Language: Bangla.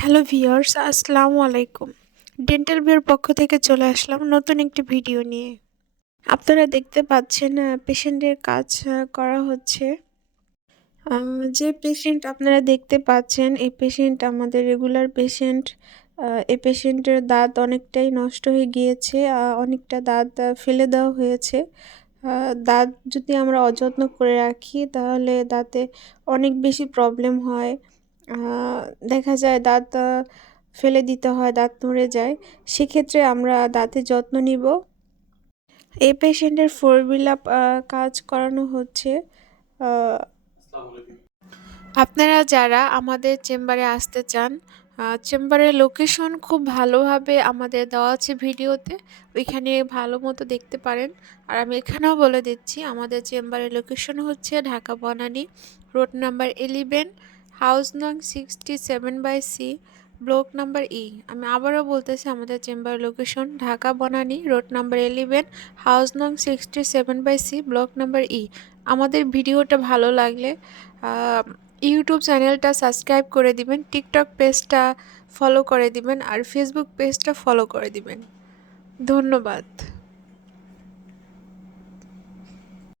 হ্যালো ভিউয়ার্স, আসসালামু আলাইকুম। ডেন্টাল বিয়ের পক্ষ থেকে চলে আসলাম নতুন একটি ভিডিও নিয়ে। আপনারা দেখতে পাচ্ছেন পেশেন্টের কাজ করা হচ্ছে। যে পেশেন্ট আপনারা দেখতে পাচ্ছেন, এই পেশেন্ট আমাদের রেগুলার পেশেন্ট এই পেশেন্টের দাঁত অনেকটাই নষ্ট হয়ে গিয়েছে অনেকটা দাঁত ফেলে দেওয়া হয়েছে। দাঁত যদি আমরা অযত্ন করে রাখি, তাহলে দাঁতে অনেক বেশি প্রবলেম হয়। দেখা যায় দাঁত ফেলে দিতে হয়, দাঁত নড়ে যায়। সেক্ষেত্রে আমরা দাঁতের যত্ন নিব। এই পেশেন্টের ফোর বিলাপ কাজ করানো হচ্ছে। আপনারা যারা আমাদের চেম্বারে আসতে চান চেম্বারের লোকেশন খুব ভালোভাবে আমাদের দেওয়া আছে ভিডিওতে। ওইখানে ভালো মতো দেখতে পারেন। আর আমি এখানেও বলে দিচ্ছি, আমাদের চেম্বারের লোকেশন হচ্ছে Dhaka Banani road number eleven house নং sixty seven by C block number E আমি আবারও বলতেছি, আমাদের চেম্বারের location Dhaka Banani road number eleven house নং sixty seven by C block number E আমাদের ভিডিওটা ভালো লাগলে ইউটিউব চ্যানেলটা সাবস্ক্রাইব করে দিবেন, টিকটক পেজটা ফলো করে দিবেন, আর ফেসবুক পেজটা ফলো করে দিবেন। ধন্যবাদ।